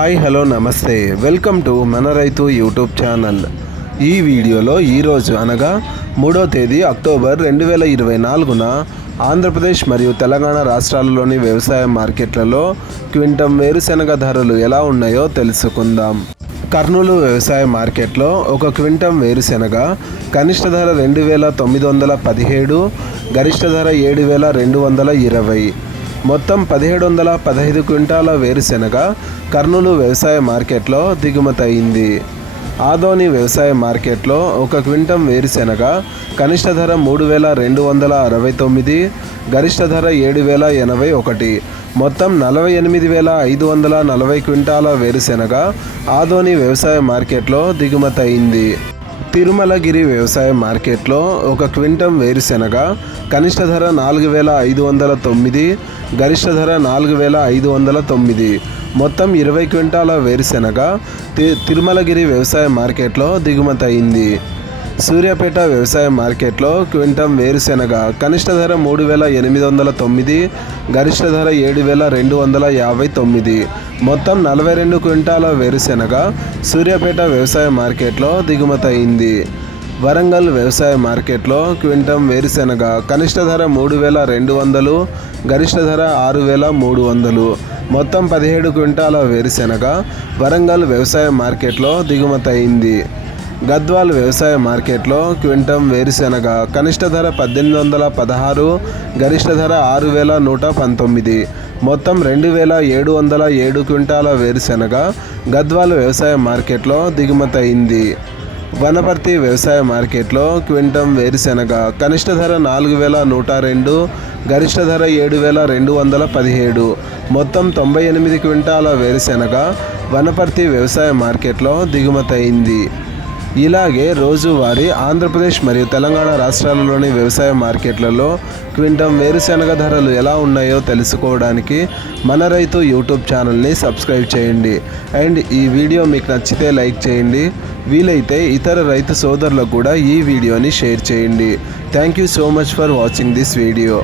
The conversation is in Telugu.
హాయ్ హలో నమస్తే వెల్కమ్ టు మన రైతు యూట్యూబ్ ఛానల్. ఈ వీడియోలో ఈరోజు అనగా 3వ తేదీ అక్టోబర్ 2024న ఆంధ్రప్రదేశ్ మరియు తెలంగాణ రాష్ట్రాలలోని వ్యవసాయ మార్కెట్లలో క్వింటం వేరుశెనగ ధరలు ఎలా ఉన్నాయో తెలుసుకుందాం. కర్నూలు వ్యవసాయ మార్కెట్లో ఒక క్వింటం వేరుశెనగ కనిష్ట ధర 2,917, గరిష్ట ధర 7,220. మొత్తం 1,715 క్వింటాల వేరుశెనగ కర్నూలు వ్యవసాయ మార్కెట్లో దిగుమతి అయింది. ఆదోని వ్యవసాయ మార్కెట్లో ఒక క్వింటం వేరుశెనగ కనిష్ట ధర 3,269, గరిష్ట ధర 7,081. మొత్తం 48,540 క్వింటాల వేరుశెనగ ఆదోని వ్యవసాయ మార్కెట్లో దిగుమతి అయింది. తిరుమలగిరి వ్యవసాయ మార్కెట్లో ఒక క్వింటం వేరుశెనగ కనిష్ట ధర 4,509, గరిష్ట ధర 4,509. మొత్తం 20 క్వింటాల వేరుశెనగ తిరుమలగిరి వ్యవసాయ మార్కెట్లో దిగుమతి అయింది. సూర్యాపేట వ్యవసాయ మార్కెట్లో క్వింటం వేరుశెనగ కనిష్ట ధర 3,809, గరిష్ట ధర 7,259. మొత్తం 42 క్వింటాల వేరుశెనగ సూర్యాపేట వ్యవసాయ మార్కెట్లో దిగుమతి అయింది. వరంగల్ వ్యవసాయ మార్కెట్లో క్వింటం వేరుశెనగ కనిష్ట ధర 3,200, గరిష్ట ధర 6,300. మొత్తం 17 క్వింటాల వేరుశెనగ వరంగల్ వ్యవసాయ మార్కెట్లో దిగుమతి అయింది. గద్వాల్ వ్యవసాయ మార్కెట్లో క్వింటం వేరుశెనగ కనిష్ట ధర 1,816, గరిష్ట ధర 6,119. మొత్తం 2,707 క్వింటాల వేరుశెనగ గద్వాల్ వ్యవసాయ మార్కెట్లో దిగుమతి అయింది. వనపర్తి వ్యవసాయ మార్కెట్లో క్వింటం వేరుశెనగ కనిష్ట ధర 4,102, గరిష్ట ధర 7,217. మొత్తం 98 క్వింటాల వేరుశెనగ వనపర్తి వ్యవసాయ మార్కెట్లో దిగుమతి అయింది. ఇలాగే రోజువారీ ఆంధ్రప్రదేశ్ మరియు తెలంగాణ రాష్ట్రాలలోని వ్యవసాయ మార్కెట్లలో క్వింటం వేరుశెనగ ధరలు ఎలా ఉన్నాయో తెలుసుకోవడానికి మన రైతు యూట్యూబ్ ఛానల్ని సబ్స్క్రైబ్ చేయండి. అండ్ ఈ వీడియో మీకు నచ్చితే లైక్ చేయండి. వీలైతే ఇతర రైతు సోదరులకు కూడా ఈ వీడియోని షేర్ చేయండి. Thank you so much for watching this video.